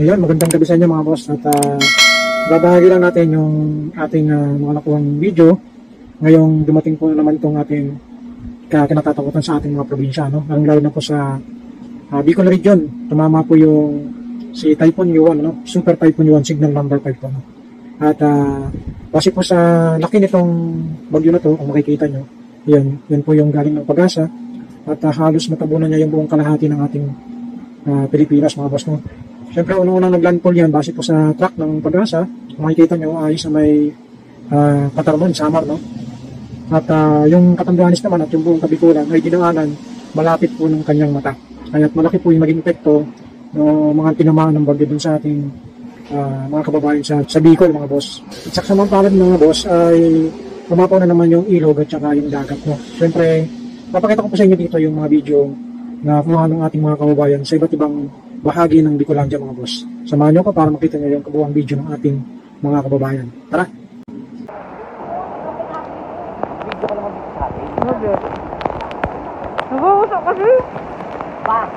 Ayan, magandang gabi sa inyo mga boss. At babahagi lang natin yung ating mga nakuhang video. Ngayong dumating po naman itong ating kinatatakutan sa ating mga probinsya, no? Lalo na po sa Bicol region. Tumama po yung si Typhoon Yuan, no? Super Typhoon Yuan, signal number 5 po, no? At kasi po sa laki nitong bagyo na to, kung makikita nyo, yan po yung galing ng Pag-asa. At halos matabunan niya yung buong kalahati ng ating Pilipinas, mga boss, no? Siyempre, unang naglandfall yan base po sa track ng Pag-asa. Kung makikita nyo ay sa may Katarman, Samar, no? At yung Katanduanes naman at yung buong Kabikulan ay dinaanan malapit po ng kanyang mata. Kaya malaki po yung naging epekto ng mga tinamaan ng bagyo dun sa ating mga kababayan sa Bicol, mga boss. At sa samantalang mga boss ay pumapaw na naman yung ilog at saka yung dagat, no? Siyempre, papakita ko po sa inyo dito yung mga video na kuha ng ating mga kababayan sa iba't ibang bahagi ng Bicolandia, mga boss. Samahan nyo ko para makita nyo yung kabuuang video ng ating mga kababayan. Tara! Nabubusok kasi! Pa!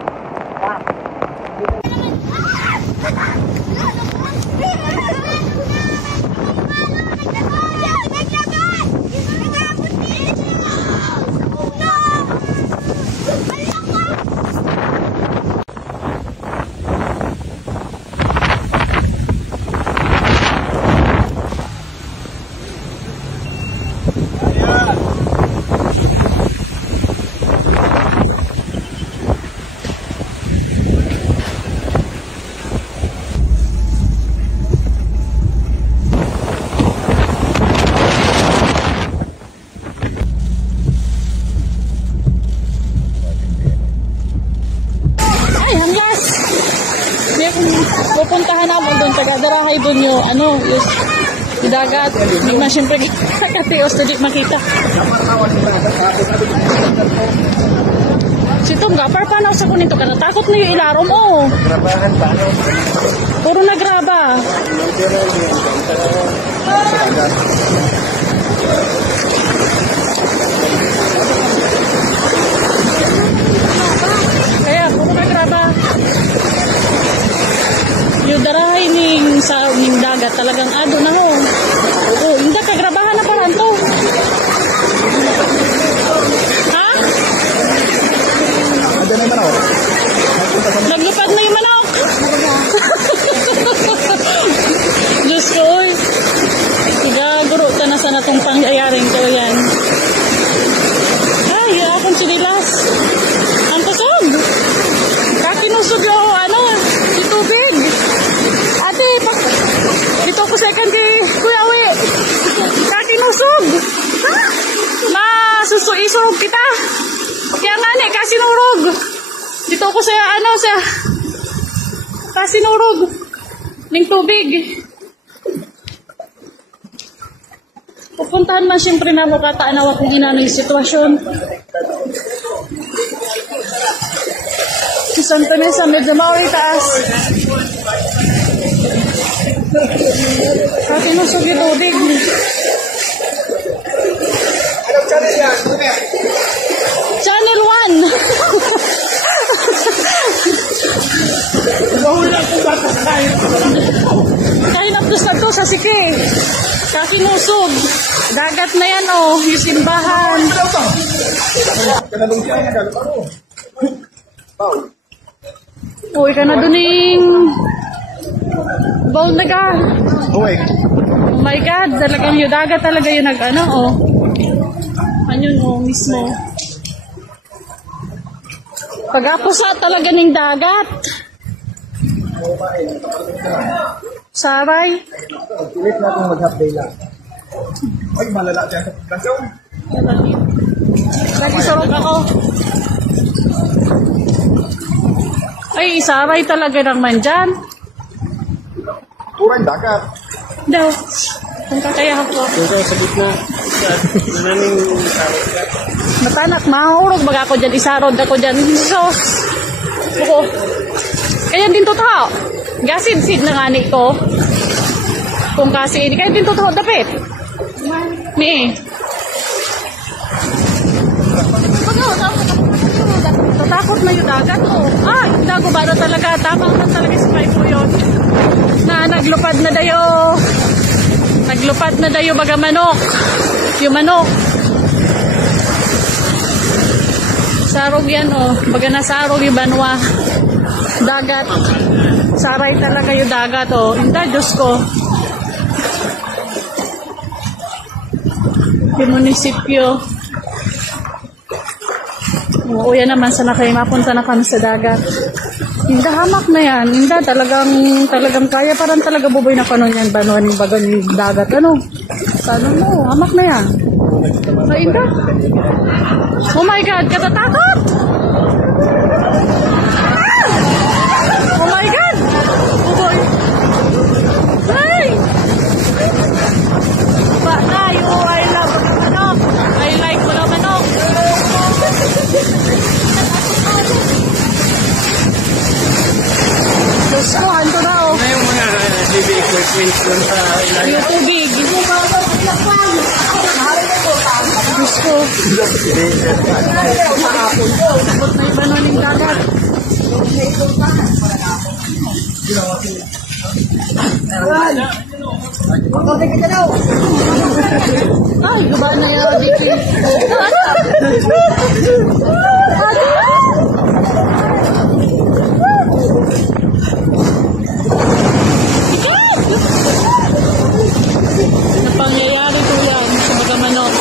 Pupuntahan namin doon, taga-darahay doon yung yung dagat. Hindi man siyempre katios na di makita. Si Tom, gapar pa na sa kunin to ka. Natakot na yung ilarom, oh. Grabahan pa, no? Puro nagraba. Kaya, puro nagraba. Yung darahay ning dagat talagang ado na ho. Oo, hindi kagrabahan na parang to. Ha? Ada na manok. Naglupad na yung manok. Diyos ko, oy. Sigaguro ka na sa natong pangyayaring to yan. Ay, akong sinilas. Ang kusog. Kakinusog yung itubig. Ate, dito ko second kay Kuya Uwi. Kakinusog. Masusuisurog kita. Kaya nga ni, kasinurog. Dito ko sa kasinurog ng tubig. Pupuntahan man siyempre na makataanaw akong ina ng sitwasyon. Si Santa Mesa, medyo mawi taas. Kakinusog yung tubig. Anong channel yan? Channel 1. Mahula kung bakit kahit. Kahit napdos na to sa siki. Kakinusog. Dagat na yan, oh. Yung simbahan. Kanalong siya yan. Uy, ka na dun yung bowl na ka. Uy. Oh my God, talagang yung dagat talaga yung oh. Ayun, oh, mismo. Pag-apusa talaga ng dagat. Saray. Pilit na kung mag-half-day lang. Uy, malala dyan. Kasyaw. Nag-isurog ako. Ay, saray talaga naman dyan. Turang dagat. Daw. Kung kakayahan ko. Ito sa gitna. Nananing sarot ka. Matanak, mahurog baga ako dyan. Isarod ako dyan. Sos. Buko. Kaya din totoo. Gasid-sid na nga nito. Kung kasi, kaya din totoo. Dapit. Ni. Tatakot na yung dagat, oh. Ay, dago ba na talaga? Tama na talaga si Mike ko yun. Na naglupad na dayo. Naglupad na dayo baga manok. Yung manok. Sarog yan oh. Baga nasarog yung banwa. Dagat. Saray talaga yung dagat oh. Inda, Diyos ko. Yung munisipyo. Oo, yan naman sana kayo mapunta na kami sa dagat. Inda, hamak na yan. Inda, talagang kaya parang talaga buboy na kanon yan. Banuan yung baga yung dagat. Ano? Sana mo, hamak na yan. Ay, Inda. Oh my God, katatakot! Oh my God! Buboy. Ay! Ba tayo, I love manok. I like mo na manok. Diyos ko, hanto na oh. Ano yung mga TV equipment dun sa ilalim? Yung tubig. Diyos ko. Takot na yung banon yung dagat. Ay, guba na yung dito. Napangyayari ko yan sa mga manok.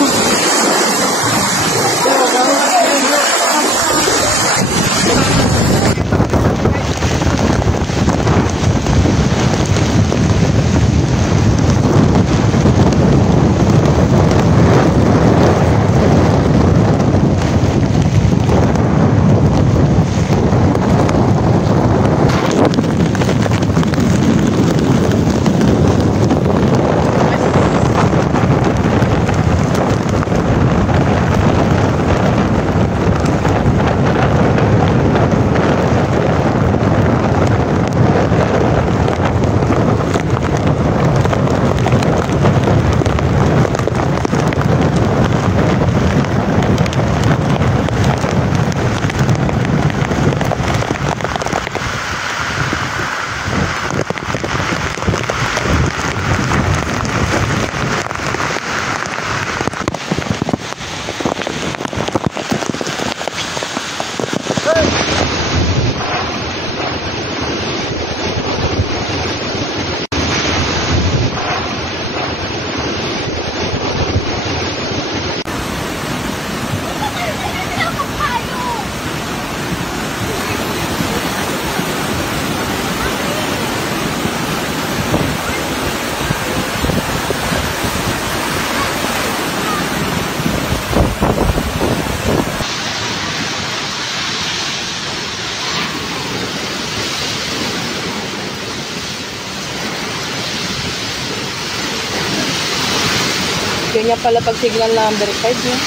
Ganyan pala pag signal number 5 yun.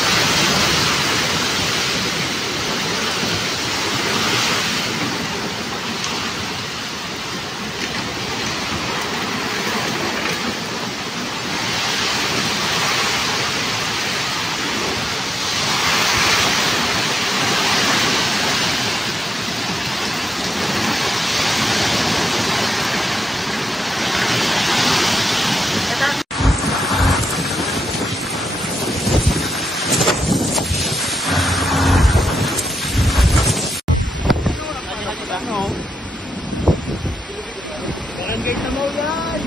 Barangay Tamaw yan!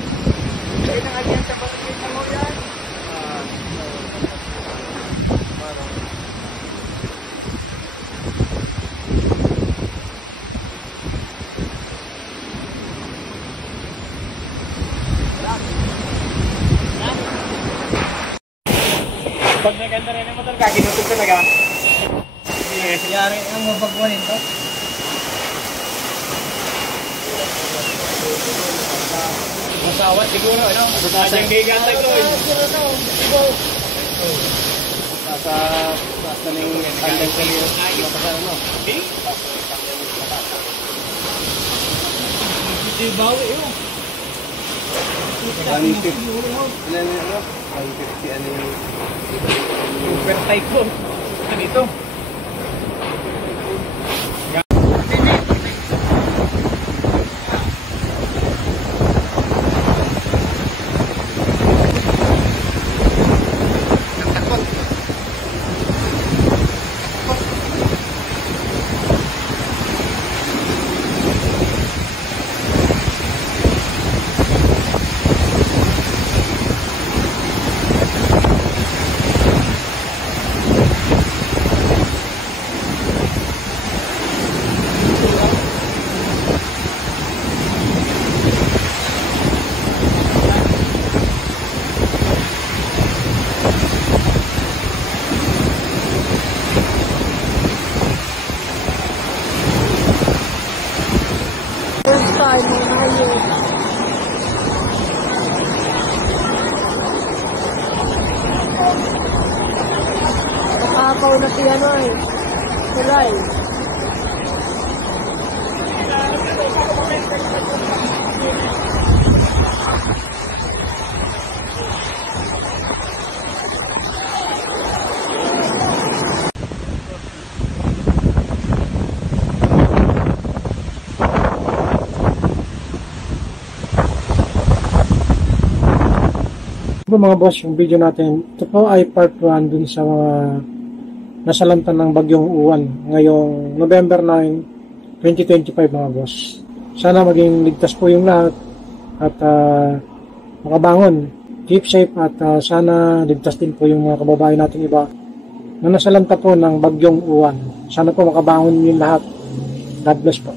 Kaya na kanyan sa Barangay Tamaw yan! Pag naganda rin ang motor ka, kinutog talaga. Yari ang mapagwanin to. Masawat siguro, ano? Masang gigantay ko. Sa ning kandang kayo. Mapasara mo. Hindi bawi yun. Ano? 150 ano yung super tycoon. Ano ito? Nakakaw na si ano eh. Kulay. Ito mga boss, yung video natin, ito po ay part 1 dun sa mga nasalantan ng bagyong Uwan ngayong November 9, 2025 mga boss. Sana maging ligtas po yung lahat at makabangon. Keep safe at sana ligtas din po yung mga kababayan natin iba na nasalanta po ng bagyong Uwan. Sana po makabangon yung lahat. God bless po.